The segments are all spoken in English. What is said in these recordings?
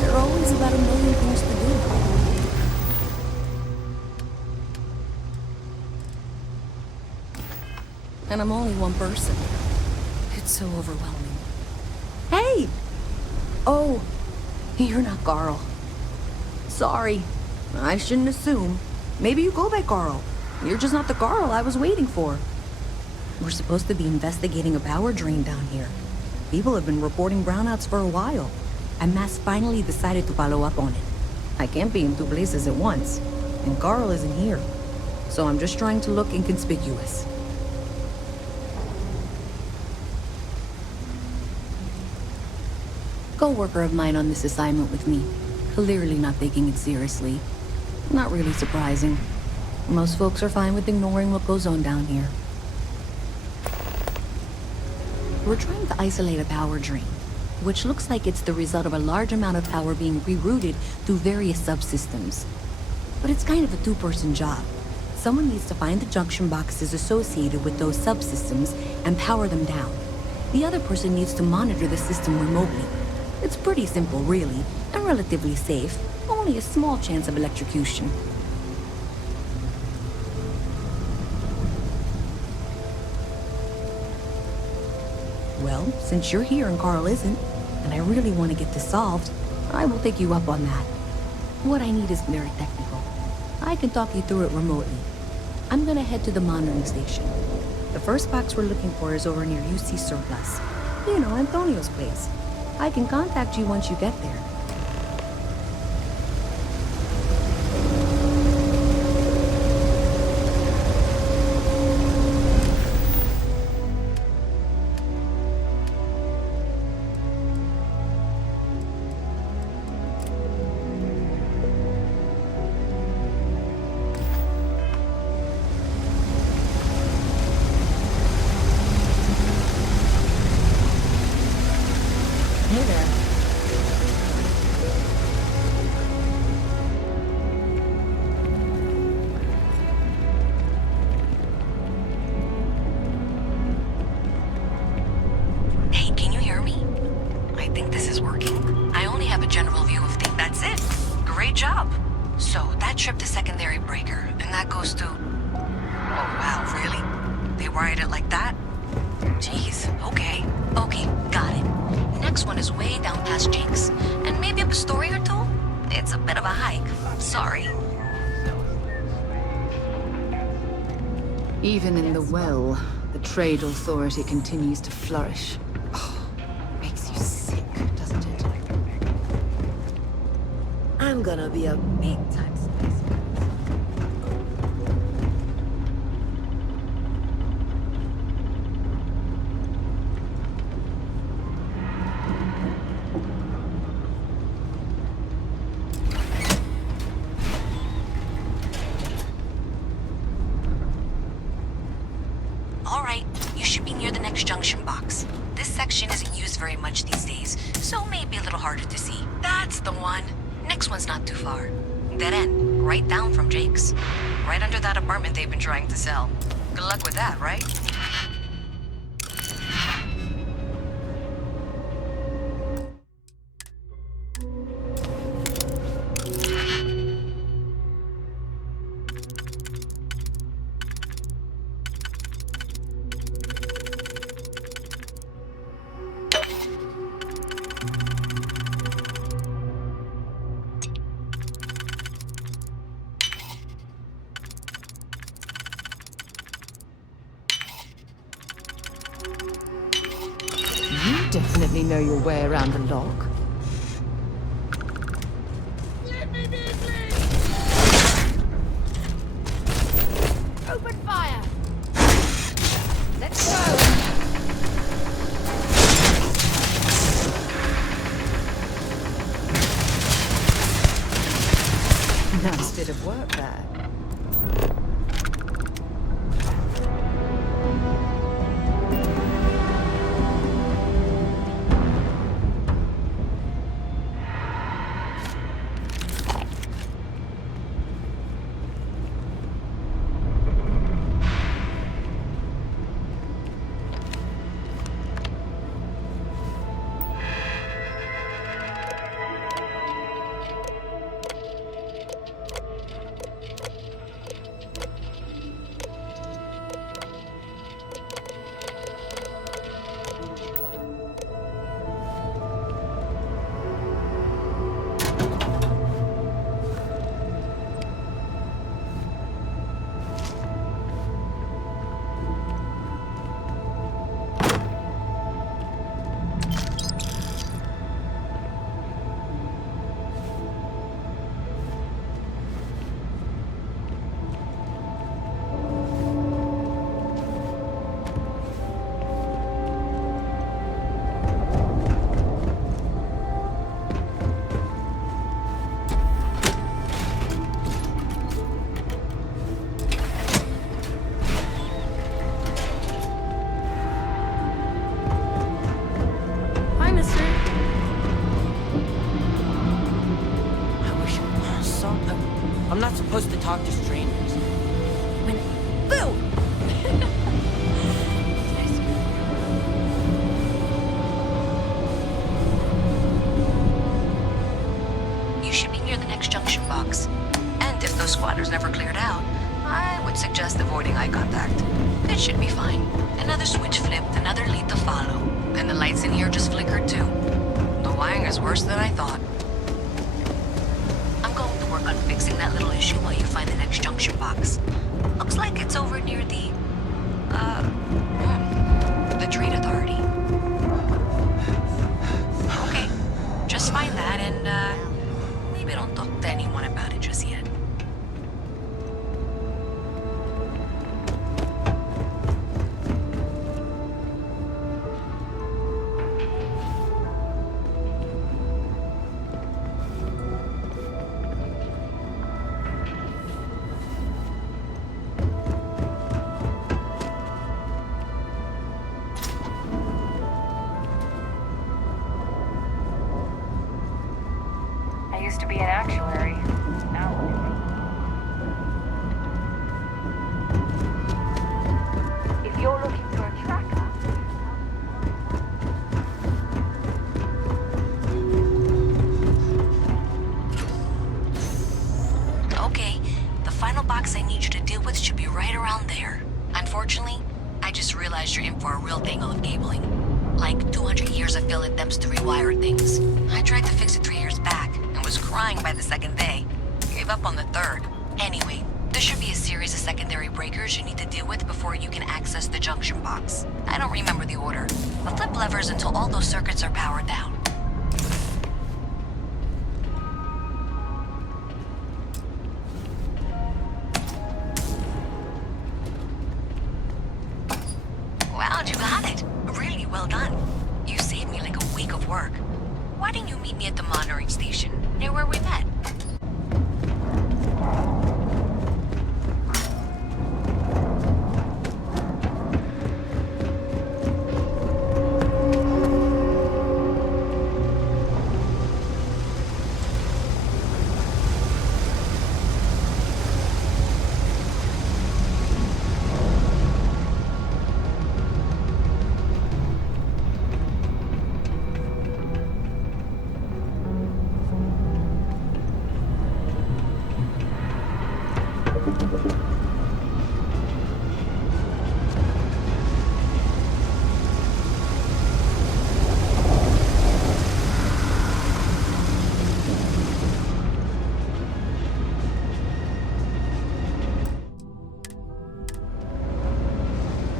There are always about a million things to do. And I'm only one person. It's so overwhelming. Hey! Oh, you're not Carl. Sorry. I shouldn't assume. Maybe you go by Carl. You're just not the Carl I was waiting for. We're supposed to be investigating a power drain down here. People have been reporting brownouts for a while. And Mass finally decided to follow up on it. I can't be in two places at once. And Carl isn't here. So I'm just trying to look inconspicuous. Co-worker of mine on this assignment with me. Clearly not taking it seriously. Not really surprising. Most folks are fine with ignoring what goes on down here. We're trying to isolate a power drain, which looks like it's the result of a large amount of power being rerouted through various subsystems. But it's kind of a two-person job. Someone needs to find the junction boxes associated with those subsystems and power them down. The other person needs to monitor the system remotely. It's pretty simple, really, and relatively safe. Only a small chance of electrocution. Well, since you're here and Carl isn't, and I really want to get this solved, I will take you up on that. What I need is very technical. I can talk you through it remotely. I'm gonna head to the monitoring station. The first box we're looking for is over near UC Surplus. You know, Antonio's place. I can contact you once you get there. Hey there. Hey, can you hear me? I think this is working. I only have a general view of things. That's it. Great job. So that tripped the secondary breaker, and that goes to... Oh, wow, really? They wired it like that? Jeez, okay. Okay, got it. Next one is way down past Jake's, and maybe up a story or two? It's a bit of a hike. Sorry. Even in the well, the trade authority continues to flourish. Oh, makes you sick, doesn't it? I'm gonna be a big-time spaceman. All right, you should be near the next junction box. This section isn't used very much these days, so it may be a little harder to see. That's the one. Next one's not too far. Dead end, right down from Jake's. Right under that apartment they've been trying to sell. Good luck with that, right? You definitely know your way around the lock. Let me be, please! Open fire! Let's go! Nice bit of work there. all? I'm not supposed to talk to strangers. When... Boo! You should be near the next junction box. And if those squatters never cleared out, I would suggest avoiding eye contact. It should be fine. Another switch flipped, another lead to follow. And the lights in here just flickered too. The wiring is worse than I thought. I'm going to work on fixing that little issue while you find the next junction box. Looks like it's over near the Trade Authority. Okay, just find that and, maybe don't talk to anyone about it just yet. I used to be an actuary. Now what? If you're looking for a tracker, Okay, the final box I need you to deal with should be right around there. Unfortunately, I just realized you're in for a real tangle of cabling. Like 200 years of fill attempts to rewire things. I tried to fix it 3 years back and was crying by the second day. Gave up on the third. Anyway, there should be a series of secondary breakers you need to deal with before you can access the junction box. I don't remember the order, but flip levers until all those circuits are powered down. Wow, you got it. Really well done. You saved me like a week of work. Why didn't you meet me at the monitoring station, near where we met?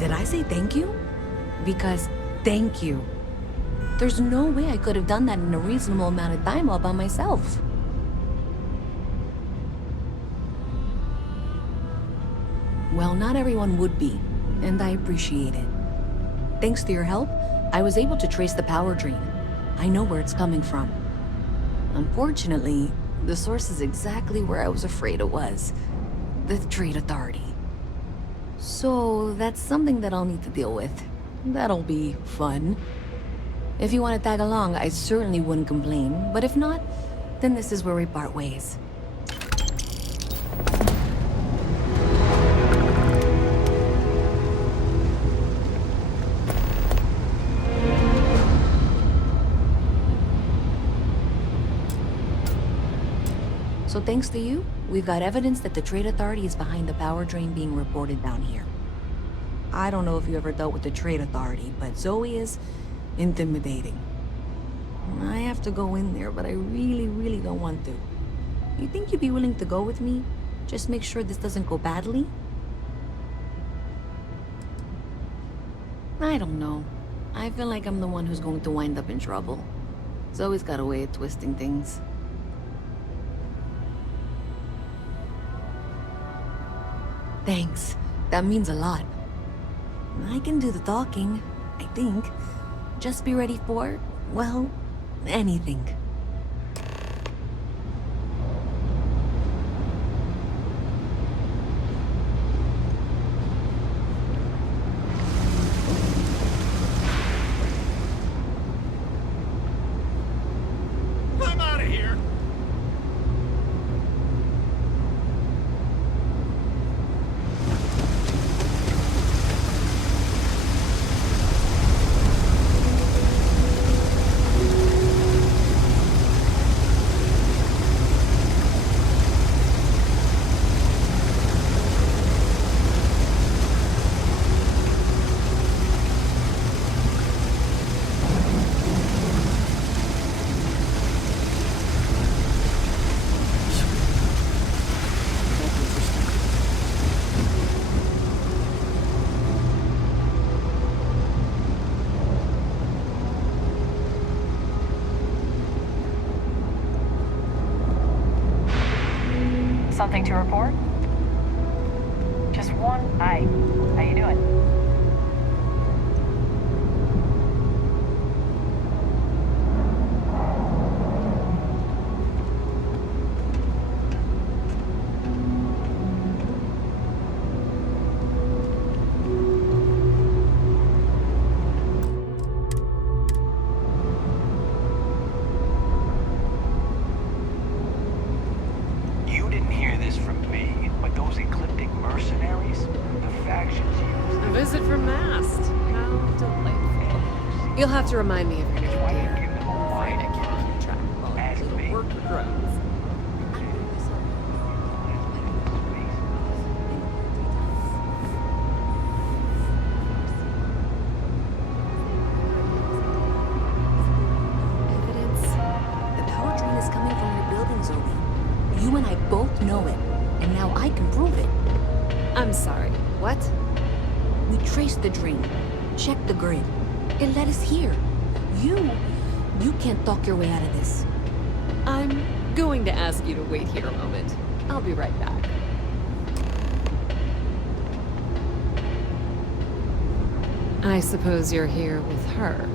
Did I say thank you? Because thank you. There's no way I could have done that in a reasonable amount of time all by myself. Well, not everyone would be, and I appreciate it. Thanks to your help, I was able to trace the power drain. I know where it's coming from. Unfortunately, the source is exactly where I was afraid it was. The Trade Authority. So that's something that I'll need to deal with. That'll be fun. If you want to tag along, I certainly wouldn't complain, but if not, then this is where we part ways. So thanks to you, we've got evidence that the Trade Authority is behind the power drain being reported down here. I don't know if you ever dealt with the Trade Authority, but Zoe is intimidating. I have to go in there, but I really don't want to. You think you'd be willing to go with me? Just make sure this doesn't go badly? I don't know. I feel like I'm the one who's going to wind up in trouble. Zoe's got a way of twisting things. Thanks. That means a lot. I can do the talking, I think. Just be ready for, well, anything. I'm out of here. Something to report? Just one? Hi. How you doing? You didn't hear this from me, but those ecliptic mercenaries, the factions used. A visit from Mast. How delightful. You'll have to remind me of your name, Why you dear. give them a I'm afraid I wide can't keep track of all Ask your me. little work drones. Evidence? The power drain is coming from your building, Zoe. You and I both know it, and now I can prove it. I'm sorry. What? We traced the drain, checked the grid. It led us here. You can't talk your way out of this. I'm going to ask you to wait here a moment. I'll be right back. I suppose you're here with her.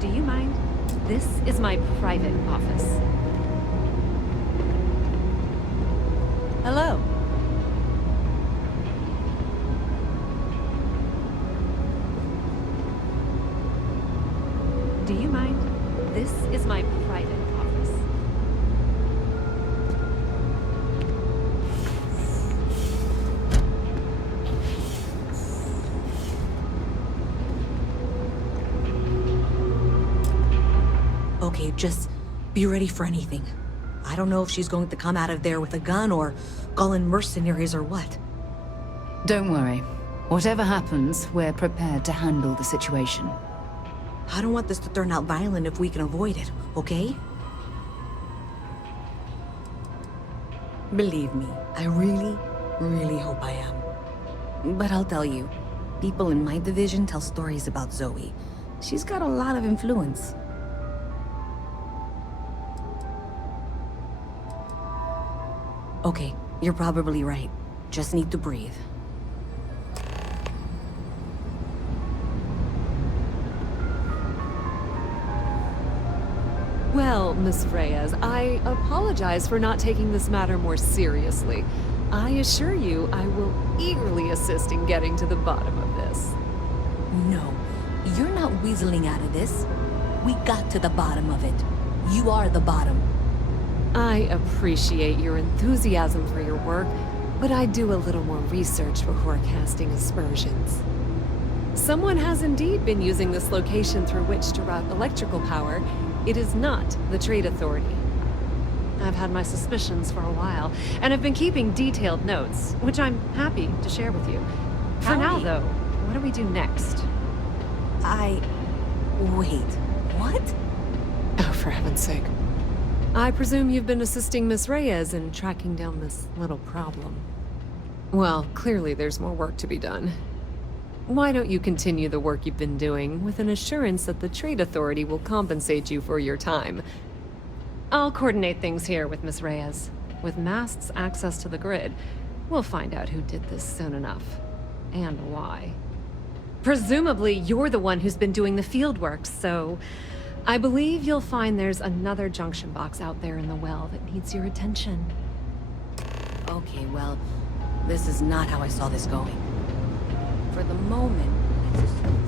Do you mind? This is my private office. Hello. Do you mind? This is my private office. Okay, just be ready for anything. I don't know if she's going to come out of there with a gun or call in mercenaries or what. Don't worry. Whatever happens, we're prepared to handle the situation. I don't want this to turn out violent if we can avoid it, okay? Believe me, I really, really hope I am. But I'll tell you, people in my division tell stories about Zoe. She's got a lot of influence. Okay, you're probably right. Just need to breathe. Well, Miss Reyes, I apologize for not taking this matter more seriously. I assure you I will eagerly assist in getting to the bottom of this. No, you're not weaseling out of this. We got to the bottom of it. You are the bottom. I appreciate your enthusiasm for your work, but I do a little more research before casting aspersions. Someone has indeed been using this location through which to route electrical power. It is not the Trade Authority. I've had my suspicions for a while, and have been keeping detailed notes, which I'm happy to share with you. For now, though, what do we do next? Wait, what? Oh, for heaven's sake. I presume you've been assisting Miss Reyes in tracking down this little problem. Well, clearly there's more work to be done. Why don't you continue the work you've been doing with an assurance that the Trade Authority will compensate you for your time? I'll coordinate things here with Miss Reyes. With Mast's access to the grid, we'll find out who did this soon enough. And why. Presumably, you're the one who's been doing the field work, so I believe you'll find there's another junction box out there in the well that needs your attention. Okay, well, this is not how I saw this going. For the moment, let's assume...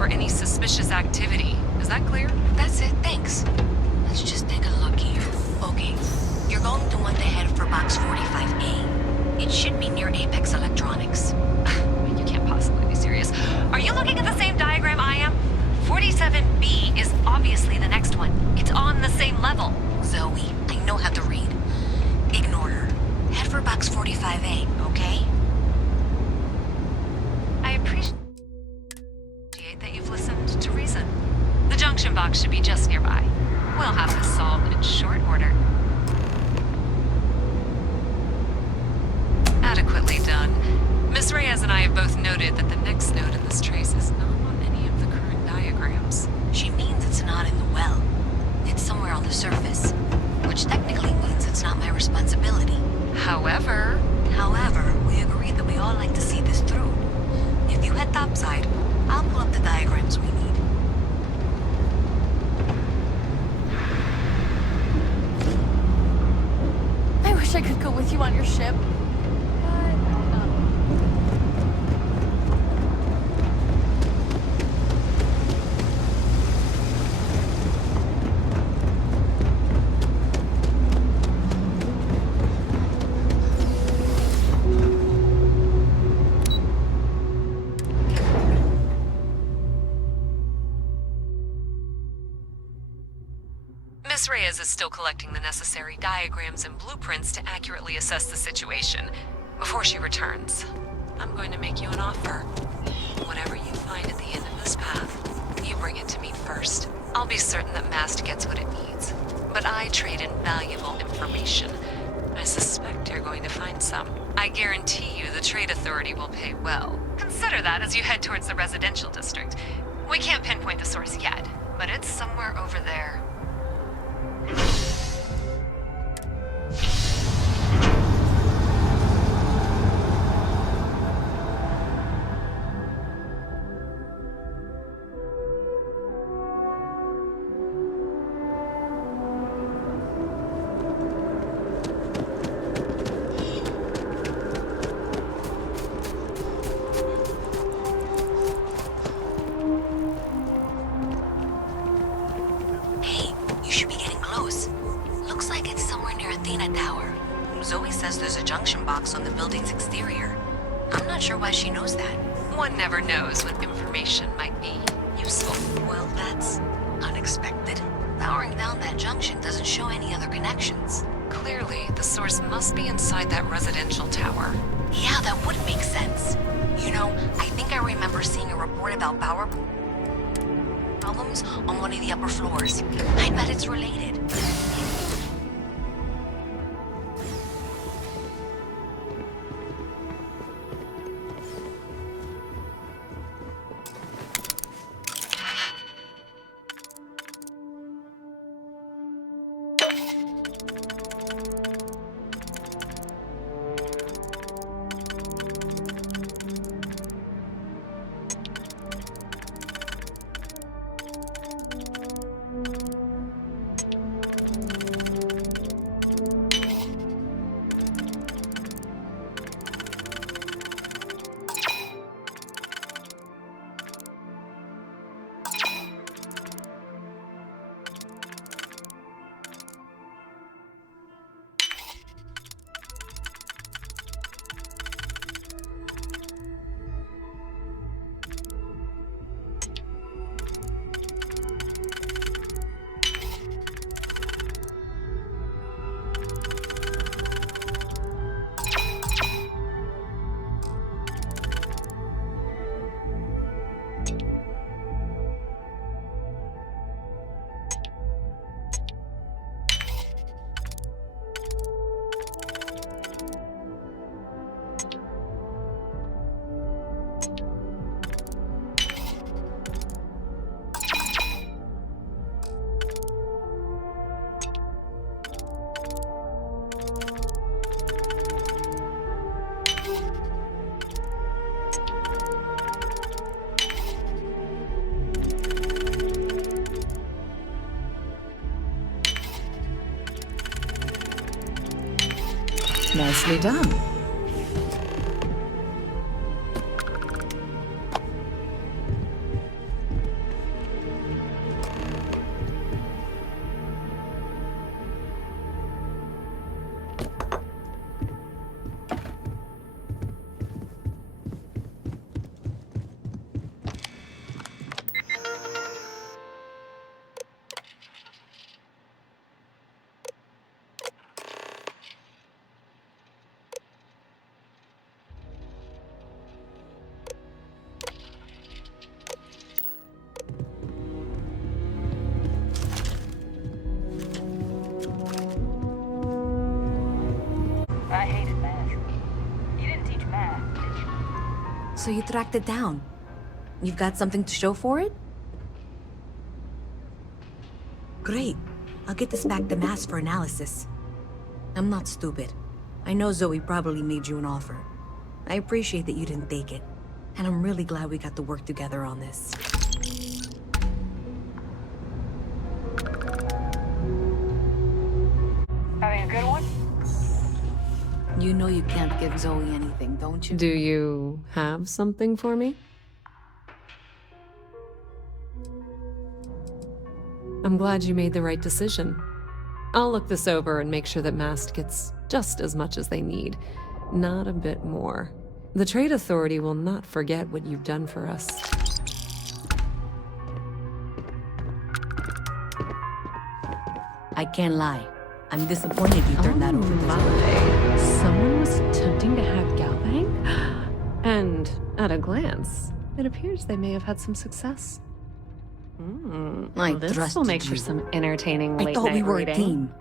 for any suspicious activity. Is that clear? That's it, thanks. Let's just take a look here. Okay, you're going to want to head for box 45A. It should be near Apex Electronics. You can't possibly be serious. Are you looking at the same diagram I am? 47B is obviously the next one. It's on the same level. Zoe, I know how to read. Ignore her. Head for box 45A, okay? I appreciate that you've listened to reason. The junction box should be just nearby. We'll have this solved in short order. Adequately done. Miss Reyes and I have both noted that the next node in this trace is not on any of the current diagrams. She means it's not in the well. It's somewhere on the surface. Which technically means it's not my responsibility. However, we agreed that we all like to see this through. If you head topside, I'll pull up the diagrams we need. I wish I could go with you on your ship. Miss Reyes is still collecting the necessary diagrams and blueprints to accurately assess the situation. Before she returns, I'm going to make you an offer. Whatever you find at the end of this path, you bring it to me first. I'll be certain that Mast gets what it needs, but I trade in valuable information. I suspect you're going to find some. I guarantee you the Trade Authority will pay well. Consider that as you head towards the residential district. We can't pinpoint the source yet, but it's somewhere over there. Hey, you should be getting close. Looks like it's somewhere near Athena Tower. Zoe says there's a junction box on the building's exterior. I'm not sure why she knows that. One never knows when information might be useful. Well, that's unexpected. Powering down that junction doesn't show any other connections. Clearly, the source must be inside that residential tower. Yeah, that would make sense. You know, I think I remember seeing a report about power problems on one of the upper floors. I bet it's related. Nicely done. So you tracked it down. You've got something to show for it? Great. I'll get this back to Mass for analysis. I'm not stupid. I know Zoe probably made you an offer. I appreciate that you didn't take it. And I'm really glad we got to work together on this. Having a good one? You know you can't give Zoe anything, don't you? Do you have something for me? I'm glad you made the right decision. I'll look this over and make sure that Mast gets just as much as they need, not a bit more. The Trade Authority will not forget what you've done for us. I can't lie. I'm disappointed you turned that over to Zoe. Someone was attempting to hack Galbang? And at a glance, it appears they may have had some success. I This will trusted make for you. some entertaining I late thought night we were reading. a team.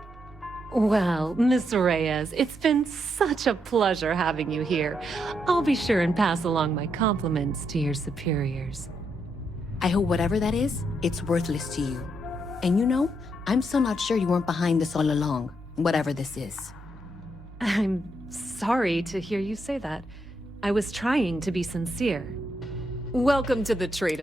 Well, Miss Reyes, it's been such a pleasure having you here. I'll be sure and pass along my compliments to your superiors. I hope whatever that is, it's worthless to you. And you know, I'm still not sure you weren't behind this all along, whatever this is. I'm sorry to hear you say that. I was trying to be sincere. Welcome to the Trade.